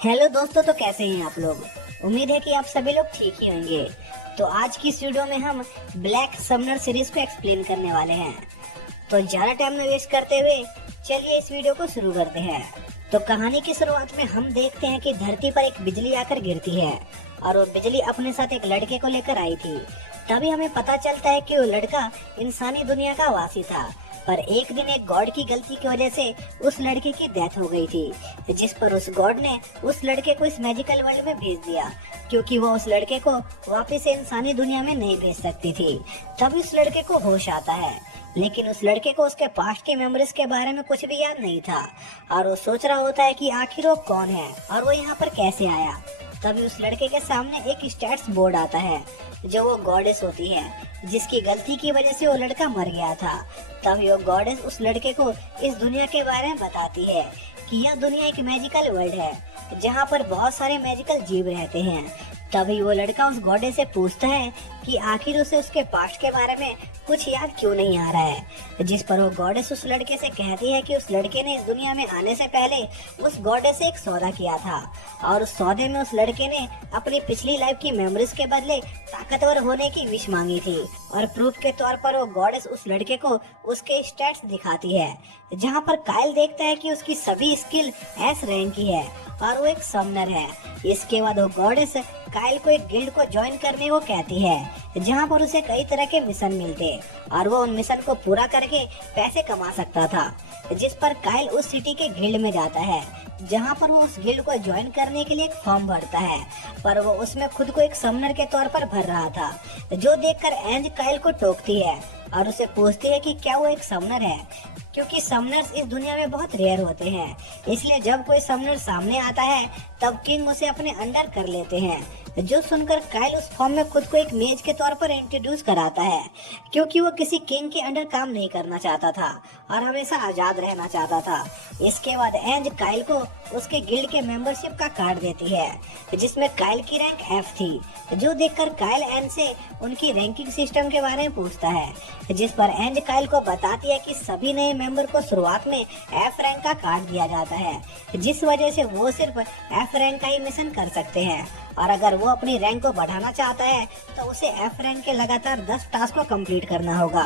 Hello दोस्तों, तो कैसे हैं आप लोग। उम्मीद है कि आप सभी लोग ठीक ही होंगे। तो आज की इस वीडियो में हम ब्लैक समनर सीरीज को एक्सप्लेन करने वाले हैं। तो ज्यादा टाइम न वेस्ट करते हुए चलिए इस वीडियो को शुरू करते हैं। तो कहानी की शुरुआत में हम देखते हैं कि धरती पर एक बिजली आकर गिरती है और वो बिजली अपने साथ एक लड़के को लेकर आई थी। तभी हमें पता चलता है कि वो लड़का इंसानी दुनिया का वासी था, पर एक दिन एक गॉड की गलती की वजह से उस लड़के की डेथ हो गई थी, जिस पर उस गॉड ने उस लड़के को इस मैजिकल वर्ल्ड में भेज दिया, क्योंकि वो उस लड़के को वापस से इंसानी दुनिया में नहीं भेज सकती थी। तभी उस लड़के को होश आता है, लेकिन उस लड़के को उसके पास्ट की मेमोरीज के बारे में कुछ भी याद नहीं था और वो सोच रहा होता है कि आखिर वो कौन है और वो यहाँ पर कैसे आया। तभी उस लड़के के सामने एक स्टैट्स बोर्ड आता है, जो वो गॉडेस होती है, जिसकी गलती की वजह से वो लड़का मर गया था। तभी वो गॉडेस उस लड़के को इस दुनिया के बारे में बताती है कि यह दुनिया एक मैजिकल वर्ल्ड है, जहाँ पर बहुत सारे मैजिकल जीव रहते हैं। तभी वो लड़का उस गॉडेस से पूछता है कि आखिर उसे उसके पास्ट के बारे में कुछ याद क्यों नहीं आ रहा है, जिस पर वो गॉडेस उस लड़के से कहती है कि उस लड़के ने इस दुनिया में आने से पहले उस गॉडेस से एक सौदा किया था और उस सौदे में उस लड़के ने अपनी पिछली लाइफ की मेमोरीज के बदले ताकतवर होने की विश मांगी थी। और प्रूफ के तौर पर वो गॉडेस उस लड़के को उसके स्टैट्स दिखाती है, जहाँ पर काइल देखता है कि उसकी सभी स्किल एस रैंक की है और वो एक समनर है। इसके बाद वो गॉडेस काइल को एक गिल्ड को ज्वाइन करने को कहती है, जहाँ पर उसे कई तरह के मिशन मिलते और वो उन मिशन को पूरा करके पैसे कमा सकता था। जिस पर काइल उस सिटी के गिल्ड में जाता है, जहाँ पर वो उस गिल्ड को ज्वाइन करने के लिए एक फॉर्म भरता है, पर वो उसमें खुद को एक समनर के तौर पर भर रहा था, जो देखकर एंज काइल को टोकती है और उसे पूछती है कि क्या वो एक समनर है, क्योंकि समनर्स इस दुनिया में बहुत रेयर होते हैं। इसलिए जब कोई समनर सामने आता है तब किंग उसे अपने अंडर कर लेते हैं। जो सुनकर काइल उस फॉर्म में खुद को एक मेज के तौर पर इंट्रोड्यूस कराता है, क्योंकि वो किसी किंग के अंडर काम नहीं करना चाहता था और हमेशा आजाद रहना चाहता था। इसके बाद एंज काइल को उसके गिल्ड के मेंबरशिप का कार्ड देती है, जिसमें काइल की रैंक एफ थी। जो देखकर काइल एंज से उनकी रैंकिंग सिस्टम के बारे में पूछता है, जिस पर एंज काइल को बताती है कि सभी नए मेंबर को शुरुआत में एफ रैंक का कार्ड दिया जाता है, जिस वजह से वो सिर्फ एफ रैंक का ही मिशन कर सकते हैं और अगर वो अपनी रैंक को बढ़ाना चाहता है तो उसे एफ रैंक के लगातार 10 टास्क को कंप्लीट करना होगा।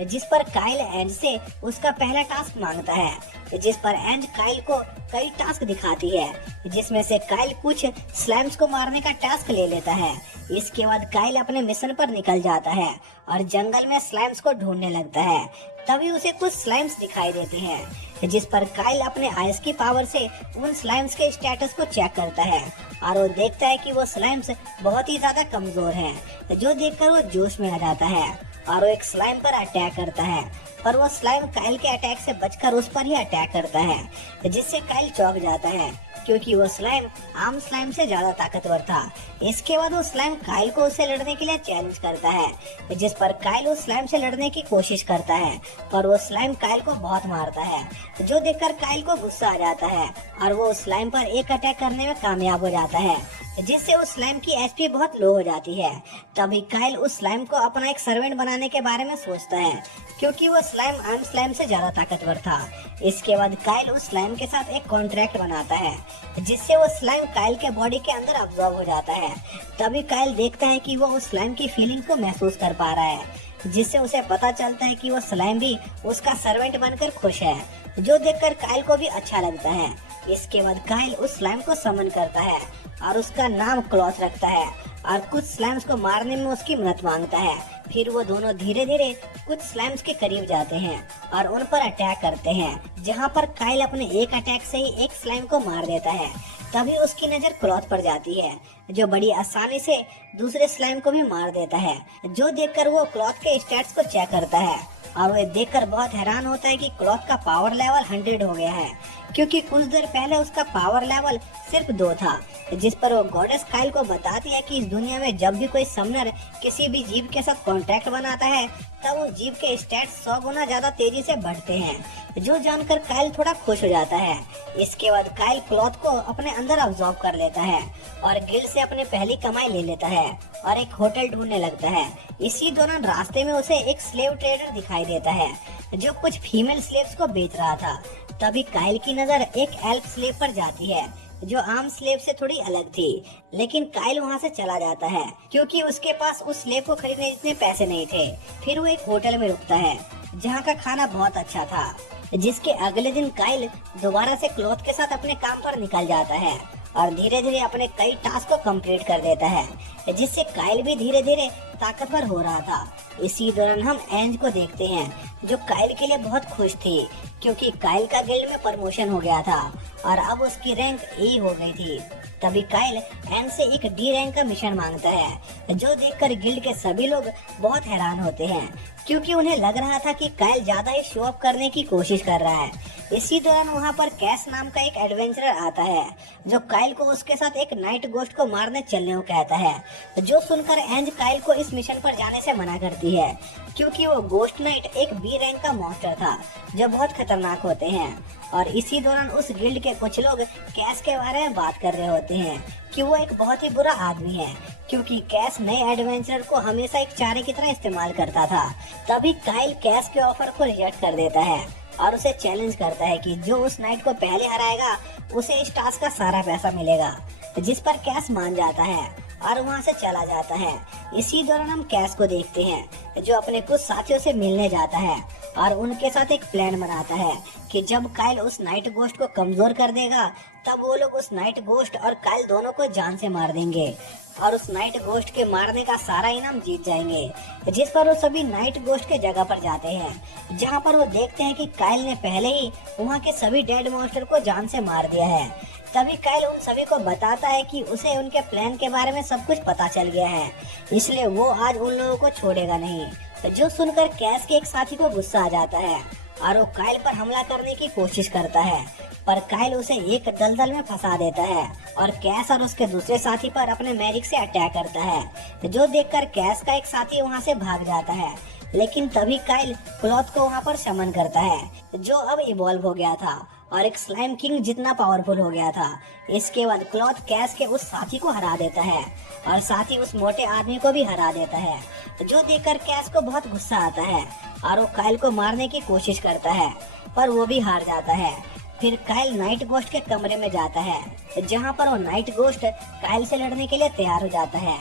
जिस पर काइल एंज से उसका पहला टास्क मांगता है, जिस पर एंज काइल को कई टास्क दिखाती है, जिसमें से काइल कुछ स्लाइम्स को मारने का टास्क ले लेता है। इसके बाद काइल अपने मिशन पर निकल जाता है और जंगल में स्लाइम्स को ढूंढने लगता है। तभी उसे कुछ स्लाइम्स दिखाई देते हैं, जिस पर काइल अपने आइस की पावर से उन स्लाइम्स के स्टेटस को चेक करता है और वो देखता है कि वो स्लाइम्स बहुत ही ज्यादा कमजोर हैं। जो देखकर वो जोश में आ जाता है और वो एक स्लाइम पर अटैक करता है, पर वो स्लाइम काइल के अटैक से बचकर उस पर ही अटैक करता है, जिससे काइल चौंक जाता है, क्योंकि वो स्लाइम आम स्लाइम से ज्यादा ताकतवर था। इसके बाद वो स्लाइम काइल को उससे लड़ने के लिए चैलेंज करता है, जिस पर काइल उस स्लाइम से लड़ने की कोशिश करता है, पर वो स्लाइम काइल को बहुत मारता है। जो देखकर काइल को गुस्सा आ जाता है और वो उस स्लाइम पर एक अटैक करने में कामयाब हो जाता है, जिससे उस स्लाइम की एचपी बहुत लो हो जाती है। तभी काइल उस स्लाइम को अपना एक सर्वेंट बनाने के बारे में सोचता है, क्योंकि वो स्लाइम आम स्लाइम से ज्यादा ताकतवर था। इसके बाद काइल उस स्लाइम के साथ एक कॉन्ट्रैक्ट बनाता है, जिससे वो स्लाइम काइल के बॉडी के अंदर अब्जॉर्ब हो जाता है। तभी काइल देखता है कि वो उस स्लाइम की फीलिंग को महसूस कर पा रहा है, जिससे उसे पता चलता है कि वो स्लाइम भी उसका सर्वेंट बनकर खुश है, जो देखकर काइल को भी अच्छा लगता है। इसके बाद काइल उस स्लाइम को समन करता है और उसका नाम क्लॉथ रखता है और कुछ स्लाइम्स को मारने में उसकी मदद मांगता है। फिर वो दोनों धीरे धीरे कुछ स्लाइम्स के करीब जाते हैं और उन पर अटैक करते हैं, जहाँ पर काइल अपने एक अटैक से ही एक स्लाइम को मार देता है। तभी उसकी नजर क्लॉथ पर जाती है, जो बड़ी आसानी से दूसरे स्लाइम को भी मार देता है। जो देखकर वो क्लॉथ के स्टैट्स को चेक करता है और वो देखकर बहुत हैरान होता है कि क्लॉथ का पावर लेवल 100 हो गया है, क्योंकि कुछ देर पहले उसका पावर लेवल सिर्फ 2 था। जिस पर वो गॉडेस काइल को बताती है कि इस दुनिया में जब भी कोई समनर किसी भी जीव के साथ कॉन्ट्रैक्ट बनाता है तब उस जीव के स्टैट्स 100 गुना ज्यादा तेजी से बढ़ते हैं, जो जानकर काइल थोड़ा खुश हो जाता है। इसके बाद काइल क्लॉथ को अपने अंदर अब्सॉर्ब कर लेता है और गिल्ड से अपनी पहली कमाई ले लेता है और एक होटल ढूंढने लगता है। इसी दौरान रास्ते में उसे एक स्लेव ट्रेडर दिखाई देता है, जो कुछ फीमेल स्लेव्स को बेच रहा था। तभी काइल की नजर एक एल्फ स्लेव पर जाती है, जो आम स्लेव से थोड़ी अलग थी। लेकिन काइल वहाँ से चला जाता है क्योंकि उसके पास उस स्लेव को खरीदने जितने पैसे नहीं थे। फिर वो एक होटल में रुकता है जहाँ का खाना बहुत अच्छा था, जिसके अगले दिन काइल दोबारा से क्लॉथ के साथ अपने काम पर निकल जाता है और धीरे धीरे अपने कई टास्क को कंप्लीट कर देता है, जिससे काइल भी धीरे धीरे ताकतवर हो रहा था। इसी दौरान हम एंज को देखते हैं जो काइल के लिए बहुत खुश थी क्योंकि काइल का गिल्ड में प्रमोशन हो गया था और अब उसकी रैंक ए हो गई थी। तभी काइल एंज से एक डी रैंक का मिशन मांगता है, जो देखकर गिल्ड के सभी लोग बहुत हैरान होते हैं क्योंकि उन्हें लग रहा था कि काइल ज्यादा ही शो ऑफ करने की कोशिश कर रहा है। इसी दौरान वहाँ पर कैस नाम का एक एडवेंचरर आता है जो काइल को उसके साथ एक नाइट गोस्ट को मारने चलने को कहता है, जो सुनकर एंज काइल को इस मिशन पर जाने से मना करती है क्योंकि वो गोस्ट नाइट एक बी रैंक का मॉन्स्टर था जो बहुत खतरनाक होते हैं। और इसी दौरान उस गिल्ड के कुछ लोग कैस के बारे में बात कर रहे होते हैं कि वो एक बहुत ही बुरा आदमी है क्योंकि कैस नए एडवेंचरर को हमेशा एक चारे की तरह इस्तेमाल करता था। तभी काइल कैस के ऑफर को रिजेक्ट कर देता है और उसे चैलेंज करता है कि जो उस नाइट को पहले हराएगा उसे इस टास्क का सारा पैसा मिलेगा, जिस पर कैस मान जाता है और वहाँ से चला जाता है। इसी दौरान हम कैस को देखते हैं जो अपने कुछ साथियों से मिलने जाता है और उनके साथ एक प्लान बनाता है कि जब काइल उस नाइट गोस्ट को कमजोर कर देगा तब वो लोग उस नाइट गोस्ट और काइल दोनों को जान से मार देंगे और उस नाइट गोस्ट के मारने का सारा इनाम जीत जाएंगे। जिस पर वो सभी नाइट गोस्ट के जगह पर जाते हैं जहाँ पर वो देखते हैं कि काइल ने पहले ही वहाँ के सभी डेड मॉन्स्टर को जान से मार दिया है। तभी काइल उन सभी को बताता है कि उसे उनके प्लान के बारे में सब कुछ पता चल गया है, इसलिए वो आज उन लोगों को छोड़ेगा नहीं। जो सुनकर कैस के एक साथी को गुस्सा आ जाता है और वो काइल पर हमला करने की कोशिश करता है, पर काइल उसे एक दलदल में फंसा देता है और कैस और उसके दूसरे साथी पर अपने मैजिक से अटैक करता है, जो देखकर कैस का एक साथी वहाँ से भाग जाता है। लेकिन तभी काइल क्लॉथ को वहाँ पर समन करता है जो अब इवॉल्व हो गया था और एक स्लाइम किंग जितना पावरफुल हो गया था। इसके बाद क्लॉथ कैस के उस साथी को हरा देता है और साथ ही उस मोटे आदमी को भी हरा देता है, जो देखकर कैस को बहुत गुस्सा आता है और वो काइल को मारने की कोशिश करता है पर वो भी हार जाता है। फिर काइल नाइट गोस्ट के कमरे में जाता है जहाँ पर वो नाइट गोस्ट काइल से लड़ने के लिए तैयार हो जाता है।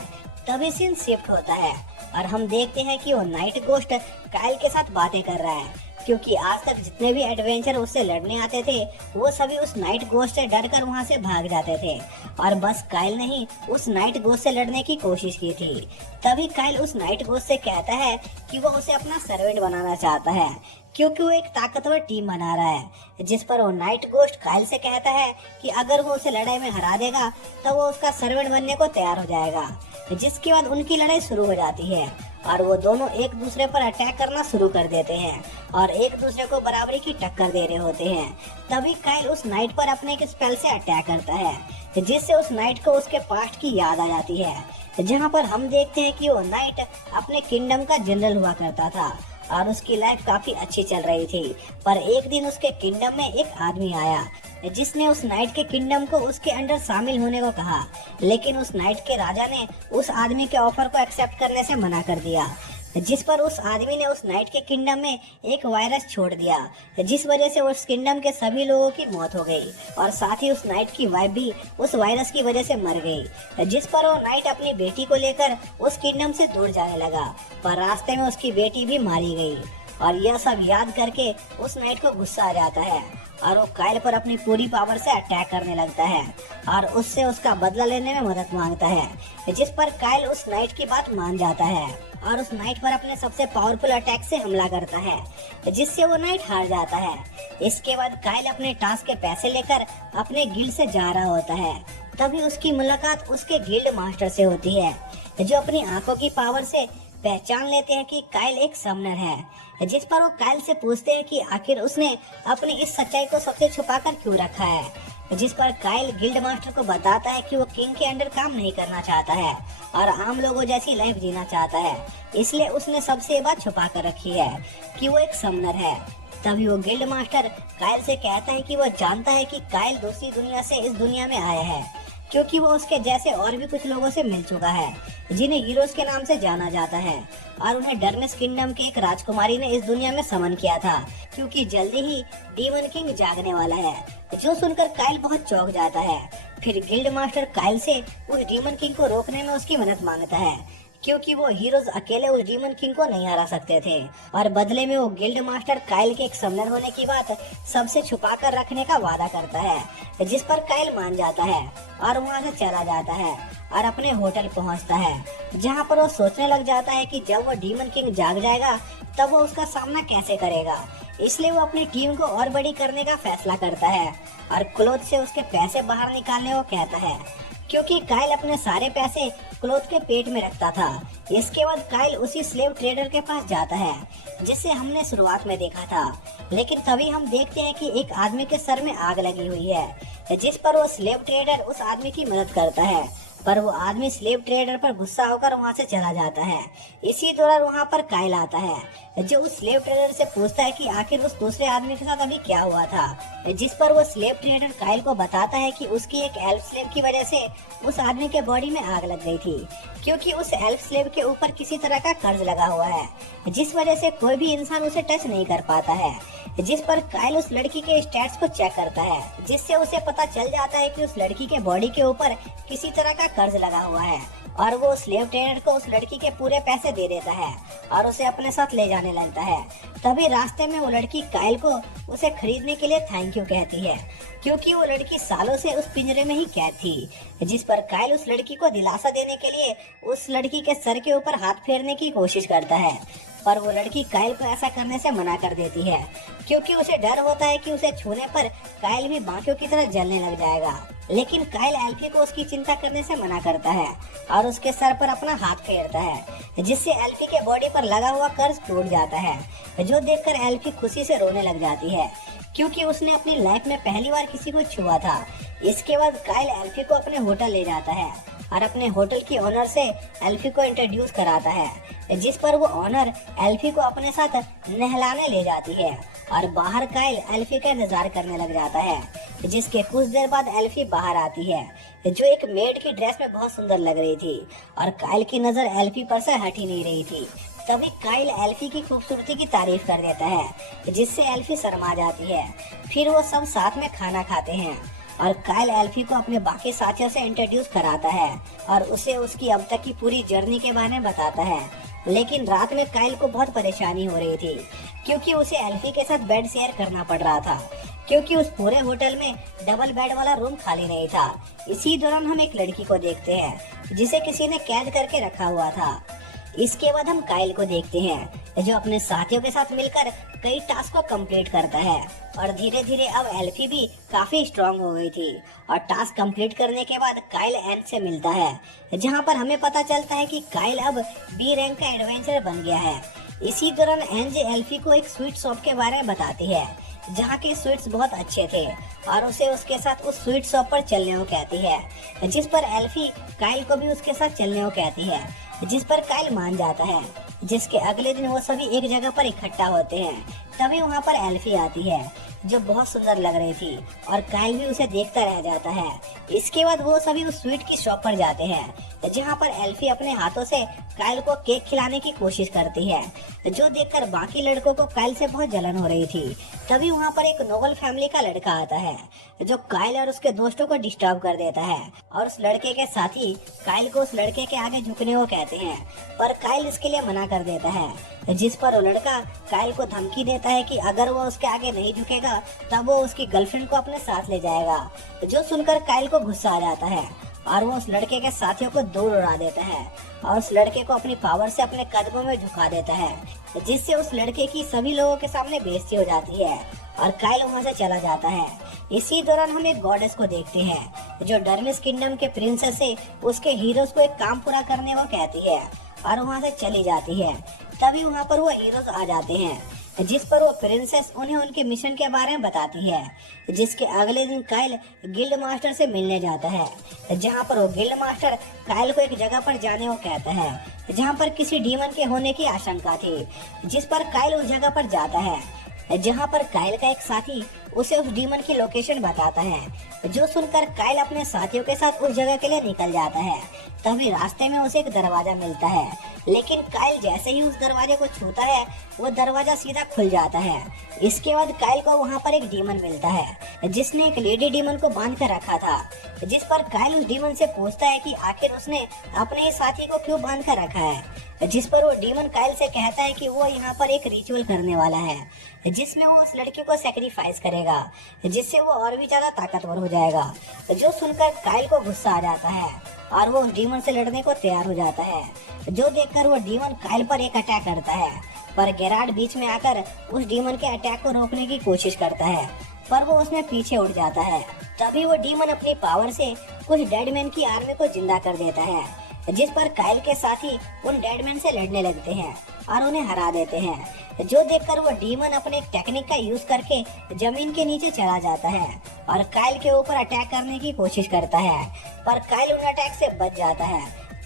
तभी सीन शिफ्ट होता है और हम देखते हैं कि वो नाइट गोस्ट काइल के साथ बातें कर रहा है क्योंकि आज तक जितने भी एडवेंचर उससे लड़ने आते थे वो सभी उस नाइट गोस्ट से डरकर वहाँ से भाग जाते थे और बस काइल ने ही उस नाइट गोस्ट से लड़ने की कोशिश की थी। तभी काइल उस नाइट गोस्ट से कहता है कि वो उसे अपना सर्वेंट बनाना चाहता है क्योंकि वो एक ताकतवर टीम बना रहा है, जिस पर वो नाइट गोस्ट काइल से कहता है कि अगर वो उसे लड़ाई में हरा देगा तो वो उसका सर्वेंट बनने को तैयार हो जाएगा। जिसके बाद उनकी लड़ाई शुरू हो जाती है और वो दोनों एक दूसरे पर अटैक करना शुरू कर देते हैं और एक दूसरे को बराबरी की टक्कर दे रहे होते हैं। तभी काइल उस नाइट पर अपने एक स्पेल से अटैक करता है जिससे उस नाइट को उसके पास्ट की याद आ जाती है, जहाँ पर हम देखते हैं कि वो नाइट अपने किंगडम का जनरल हुआ करता था और उसकी लाइफ काफी अच्छी चल रही थी। पर एक दिन उसके किंगडम में एक आदमी आया जिसने उस नाइट के किंगडम को उसके अंडर शामिल होने को कहा, लेकिन उस नाइट के राजा ने उस आदमी के ऑफर को एक्सेप्ट करने से मना कर दिया, जिस पर उस आदमी ने उस नाइट के किंगडम में एक वायरस छोड़ दिया, जिस वजह से उस किंगडम के सभी लोगों की मौत हो गई और साथ ही उस नाइट की वाइफ भी उस वायरस की वजह से मर गई। जिस पर वो नाइट अपनी बेटी को लेकर उस किंगडम से दूर जाने लगा, पर रास्ते में उसकी बेटी भी मारी गई और यह सब याद करके उस नाइट को गुस्सा आ जाता है और वो काइल पर अपनी पूरी पावर से अटैक करने लगता है और उससे उसका बदला लेने में मदद मांगता है, जिस पर काइल उस नाइट की बात मान जाता है और उस नाइट पर अपने सबसे पावरफुल अटैक से हमला करता है, जिससे वो नाइट हार जाता है। इसके बाद काइल अपने टास्क के पैसे लेकर अपने गिल्ड से जा रहा होता है। तभी उसकी मुलाकात उसके गिल्ड मास्टर से होती है, जो अपनी आंखों की पावर से पहचान लेते हैं कि काइल एक समनर है, जिस पर वो काइल से पूछते हैं कि आखिर उसने अपनी इस सच्चाई को सबसे छुपाकर क्यों रखा है। जिस पर काइल गिल्ड मास्टर को बताता है कि वो किंग के अंडर काम नहीं करना चाहता है और आम लोगों जैसी लाइफ जीना चाहता है, इसलिए उसने सबसे ये बात छुपा कर रखी है कि वो एक समनर है। तभी वो गिल्ड मास्टर काइल से कहता है कि वो जानता है कि काइल दूसरी दुनिया से इस दुनिया में आया है, क्योंकि वो उसके जैसे और भी कुछ लोगों से मिल चुका है जिन्हें हीरोज के नाम से जाना जाता है और उन्हें डर्मिस किंगडम के एक राजकुमारी ने इस दुनिया में समन किया था, क्योंकि जल्दी ही डीमन किंग जागने वाला है। जो सुनकर काइल बहुत चौंक जाता है। फिर गिल्ड मास्टर काइल से उस डीमन किंग को रोकने में उसकी मदद मांगता है, क्योंकि वो हीरोज अकेले उस डीमन किंग को नहीं हरा सकते थे। और बदले में वो गिल्ड मास्टर काइल के एक समनर होने की बात सबसे छुपा कर रखने का वादा करता है, जिस पर काइल मान जाता है और वहाँ से चला जाता है और अपने होटल पहुँचता है, जहाँ पर वो सोचने लग जाता है कि जब वो डीमन किंग जाग जाएगा तब वो उसका सामना कैसे करेगा। इसलिए वो अपनी टीम को और बड़ी करने का फैसला करता है और क्लोथ से उसके पैसे बाहर निकालने को कहता है, क्योंकि काइल अपने सारे पैसे क्लोथ के पेट में रखता था। इसके बाद काइल उसी स्लेव ट्रेडर के पास जाता है जिसे हमने शुरुआत में देखा था, लेकिन तभी हम देखते हैं कि एक आदमी के सर में आग लगी हुई है, जिस पर वो स्लेव ट्रेडर उस आदमी की मदद करता है। पर वो आदमी स्लेव ट्रेडर पर गुस्सा होकर वहाँ से चला जाता है। इसी दौरान वहाँ पर काइल आता है, जो उस स्लेव ट्रेडर से पूछता है कि आखिर उस दूसरे आदमी के साथ अभी क्या हुआ था, जिस पर वो स्लेव ट्रेडर काइल को बताता है कि उसकी एक एल्फ स्लेव की वजह से उस आदमी के बॉडी में आग लग गई थी, क्योंकि उस एल्फ स्लेव के ऊपर किसी तरह का कर्ज लगा हुआ है, जिस वजह से कोई भी इंसान उसे टच नहीं कर पाता है। जिस पर काइल उस लड़की के स्टैट्स को चेक करता है, जिससे उसे पता चल जाता है कि उस लड़की के बॉडी के ऊपर किसी तरह का कर्ज लगा हुआ है, और वो स्लेव ट्रेडर को उस लड़की के पूरे पैसे दे देता है और उसे अपने साथ ले जाने लगता है। तभी रास्ते में वो लड़की काइल को उसे खरीदने के लिए थैंक यू कहती है, क्योंकि वो लड़की सालों से उस पिंजरे में ही कैद थी। जिस पर काइल उस लड़की को दिलासा देने के लिए उस लड़की के सर के ऊपर हाथ फेरने की कोशिश करता है, पर वो लड़की काइल को ऐसा करने से मना कर देती है, क्योंकि उसे डर होता है कि उसे छूने पर काइल भी बाकियों की तरह जलने लग जाएगा। लेकिन काइल एल्फी को उसकी चिंता करने से मना करता है और उसके सर पर अपना हाथ फेरता है, जिससे एल्फी के बॉडी पर लगा हुआ कर्ज टूट जाता है, जो देखकर एल्फी खुशी से रोने लग जाती है, क्योंकि उसने अपनी लाइफ में पहली बार किसी को छुआ था। इसके बाद काइल एल्फी को अपने होटल ले जाता है और अपने होटल की ओनर से एल्फी को इंट्रोड्यूस कराता है, जिस पर वो ओनर एल्फी को अपने साथ नहलाने ले जाती है और बाहर काइल एल्फी का इंतजार करने लग जाता है। जिसके कुछ देर बाद एल्फी बाहर आती है, जो एक मेड की ड्रेस में बहुत सुंदर लग रही थी, और काइल की नजर एल्फी पर से हट ही नहीं रही थी। तभी काइल एल्फी की खूबसूरती की तारीफ कर देता है, जिससे एल्फी शर्मा जाती है। फिर वो सब साथ में खाना खाते हैं और काइल एल्फी को अपने बाकी साथियों से इंट्रोड्यूस कराता है और उसे उसकी अब तक की पूरी जर्नी के बारे में बताता है। लेकिन रात में काइल को बहुत परेशानी हो रही थी, क्योंकि उसे एल्फी के साथ बेड शेयर करना पड़ रहा था, क्योंकि उस पूरे होटल में डबल बेड वाला रूम खाली नहीं था। इसी दौरान हम एक लड़की को देखते हैं जिसे किसी ने कैद करके रखा हुआ था। इसके बाद हम काइल को देखते हैं, जो अपने साथियों के साथ मिलकर कई टास्क को कंप्लीट करता है, और धीरे धीरे अब एल्फी भी काफी स्ट्रांग हो गई थी। और टास्क कंप्लीट करने के बाद काइल एन से मिलता है, जहां पर हमें पता चलता है कि काइल अब बी रैंक का एडवेंचर बन गया है। इसी दौरान एनजे एल्फी को एक स्वीट शॉप के बारे में बताती है, जहाँ के स्वीट्स बहुत अच्छे थे, और उसे उसके साथ उस स्वीट शॉप पर चलने को कहती है, जिस पर एल्फी काइल को भी उसके साथ चलने को कहती है, जिस पर काइल मान जाता है। जिसके अगले दिन वो सभी एक जगह पर इकट्ठा होते हैं। तभी वहाँ पर एल्फी आती है, जो बहुत सुंदर लग रही थी, और काइल भी उसे देखता रह जाता है। इसके बाद वो सभी उस स्वीट की शॉप पर जाते हैं, जहाँ पर एल्फी अपने हाथों से काइल को केक खिलाने की कोशिश करती है, जो देखकर बाकी लड़कों को काइल से बहुत जलन हो रही थी। तभी वहाँ पर एक नोबल फैमिली का लड़का आता है, जो काइल और उसके दोस्तों को डिस्टर्ब कर देता है, और उस लड़के के साथी काइल को उस लड़के के आगे झुकने को कहते हैं, पर काइल इसके लिए मना कर देता है। जिस पर वो लड़का काइल को धमकी देता है कि अगर वो उसके आगे नहीं झुकेगा तब वो उसकी गर्लफ्रेंड को अपने साथ ले जाएगा, जो सुनकर काइल को गुस्सा आ जाता है और वो उस लड़के के साथियों को दूर उड़ा देता है और उस लड़के को अपनी पावर से अपने कदमों में झुका देता है, जिससे उस लड़के की सभी लोगों के सामने बेइज्जती हो जाती है और काइल वहाँ से चला जाता है। इसी दौरान हम एक गॉडेस को देखते हैं, जो डर्मिस किंगडम के प्रिंसेस से उसके हीरोज को एक काम पूरा करने को कहती है और वहाँ से चली जाती है। तभी वहाँ पर वो हीरोज आ जाते हैं, जिस पर वो प्रिंसेस उन्हें उनके मिशन के बारे में बताती है। जिसके अगले दिन काइल गिल्ड मास्टर से मिलने जाता है, जहाँ पर वो गिल्ड मास्टर काइल को एक जगह पर जाने को कहता है, जहाँ पर किसी डीमन के होने की आशंका थी। जिस पर काइल उस जगह पर जाता है, जहाँ पर काइल का एक साथी उसे उस डीमन की लोकेशन बताता है, जो सुनकर काइल अपने साथियों के साथ उस जगह के लिए निकल जाता है। तभी रास्ते में उसे एक दरवाजा मिलता है, लेकिन काइल जैसे ही उस दरवाजे को छूता है वो दरवाजा सीधा खुल जाता है। इसके बाद काइल को वहाँ पर एक डीमन मिलता है जिसने एक लेडी डीमन को बांध कर रखा था, जिस पर काइल उस डीमन से पूछता है कि आखिर उसने अपने ही साथी को क्यों बांध कर रखा है, जिस पर वो डीमन काइल से कहता है कि वो यहाँ पर एक रिचुअल करने वाला है जिसमें वो उस लड़की को सेक्रीफाइस करेगा, जिससे वो और भी ज्यादा ताकतवर हो जाएगा। जो सुनकर काइल को गुस्सा आ जाता है और वो उस डीमन से लड़ने को तैयार हो जाता है। जो देखकर वो डीमन काइल पर एक अटैक करता है, पर गेरार्ड बीच में आकर उस डीमन के अटैक को रोकने की कोशिश करता है, पर वो उसमें पीछे उठ जाता है। तभी वो डीमन अपनी पावर से कुछ डेडमैन की आर्मी को जिंदा कर देता है, जिस पर काइल के साथी उन डेडमैन से लड़ने लगते हैं और उन्हें हरा देते हैं। जो देखकर वो डीमन अपने टेक्निक का यूज करके जमीन के नीचे चला जाता है और काइल के ऊपर अटैक करने की कोशिश करता है, पर काइल उन अटैक से बच जाता है।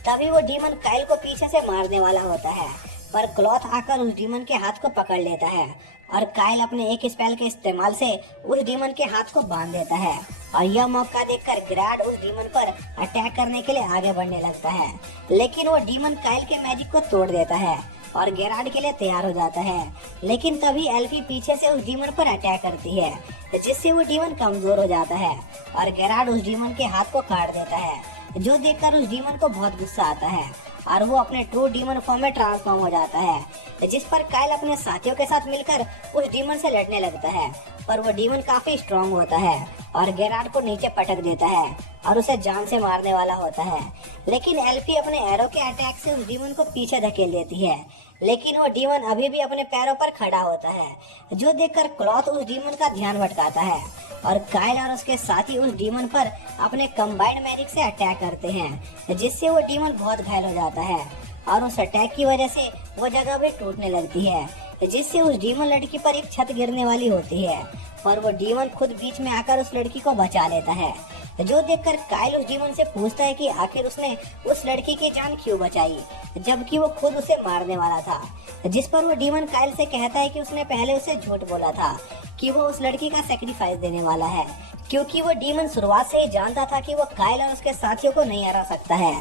तभी वो डीमन काइल को पीछे से मारने वाला होता है, पर क्लॉथ आकर उस डीमन के हाथ को पकड़ लेता है और काइल अपने एक स्पेल के इस्तेमाल से उस डीमन के हाथ को बांध देता है। और यह मौका देखकर गेरार्ड उस डीमन पर अटैक करने के लिए आगे बढ़ने लगता है, लेकिन वो डीमन काइल के मैजिक को तोड़ देता है और गेरार्ड के लिए तैयार हो जाता है। लेकिन तभी एल्फी पीछे से उस डीमन पर अटैक करती है, जिससे वो डीमन कमजोर हो जाता है और गेरार्ड उस डीमन के हाथ को काट देता है। जो देखकर उस डीमन को बहुत गुस्सा आता है और वो अपने ट्रू डीमन फॉर्म में ट्रांसफॉर्म हो जाता है, जिस पर काइल अपने साथियों के साथ मिलकर उस डीमन से लड़ने लगता है, पर वो डीमन काफी स्ट्रांग होता है और गेरार्ड को नीचे पटक देता है और उसे जान से मारने वाला होता है। लेकिन एल्फी अपने एरो के अटैक से उस डीमन को पीछे धकेल देती है, लेकिन वो डीमन अभी भी अपने पैरों पर खड़ा होता है। जो देखकर क्लॉथ उस डीमन का ध्यान भटकाता है और काइल और उसके साथी उस डीमन पर अपने कंबाइंड मैजिक से अटैक करते हैं, जिससे वो डीमन बहुत घायल हो जाता है और उस अटैक की वजह से वो जगह भी टूटने लगती है, जिससे उस डीमन लड़की पर एक छत गिरने वाली होती है, पर वो डीमन खुद बीच में आकर उस लड़की को बचा लेता है। जो देखकर काइल उस डीमन से पूछता है कि आखिर उसने उस लड़की की जान क्यों बचाई, जबकि वो खुद उसे मारने वाला था, जिस पर वो डीमन काइल से कहता है कि उसने पहले उसे झूठ बोला था कि वो उस लड़की का सेक्रीफाइस देने वाला है, क्योंकि वो डीमन शुरुआत से ही जानता था कि वो काइल और उसके साथियों को नहीं हरा सकता है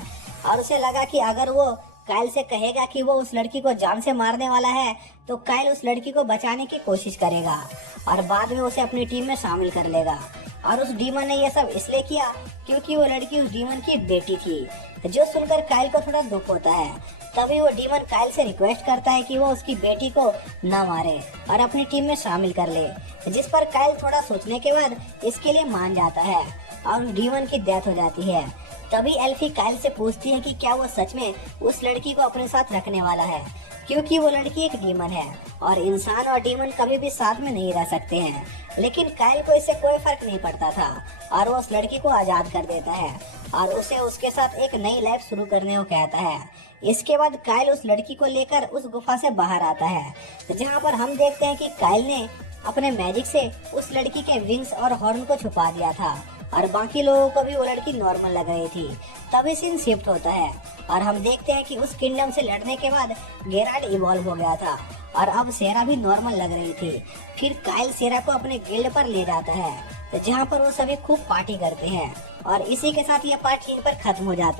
और उसे लगा कि अगर वो काइल से कहेगा कि वो उस लड़की को जान से मारने वाला है तो काइल उस लड़की को बचाने की कोशिश करेगा और बाद में उसे अपनी टीम में शामिल कर लेगा। और उस डीमन ने यह सब इसलिए किया क्योंकि वो लड़की उस डीमन की बेटी थी। जो सुनकर काइल को थोड़ा दुख होता है। तभी वो डीमन काइल से रिक्वेस्ट करता है कि वो उसकी बेटी को न मारे और अपनी टीम में शामिल कर ले, जिस पर काइल थोड़ा सोचने के बाद इसके लिए मान जाता है और उस डीमन की डेथ हो जाती है। तभी एल्फी काइल से पूछती है कि क्या वो सच में उस लड़की को अपने साथ रखने वाला है, क्योंकि वो लड़की एक डीमन है और इंसान और डीमन कभी भी साथ में नहीं रह सकते हैं। लेकिन काइल को इससे कोई फर्क नहीं पड़ता था और वो उस लड़की को आजाद कर देता है और उसे उसके साथ एक नई लाइफ शुरू करने को कहता है। इसके बाद काइल उस लड़की को लेकर उस गुफा से बाहर आता है, जहाँ पर हम देखते हैं कि काइल ने अपने मैजिक से उस लड़की के विंग्स और हॉर्न को छुपा दिया था और बाकी लोगों को भी वो लड़की नॉर्मल लग रही थी। तभी सीन शिफ्ट होता है और हम देखते हैं कि उस किंगडम से लड़ने के बाद गेरार्ड इवॉल्व हो गया था और अब सेरा भी नॉर्मल लग रही थी। फिर काइल सेरा को अपने गिल्ड पर ले जाता है, जहाँ पर वो सभी खूब पार्टी करते हैं और इसी के साथ ये पार्ट यहीं पर खत्म हो जाता है।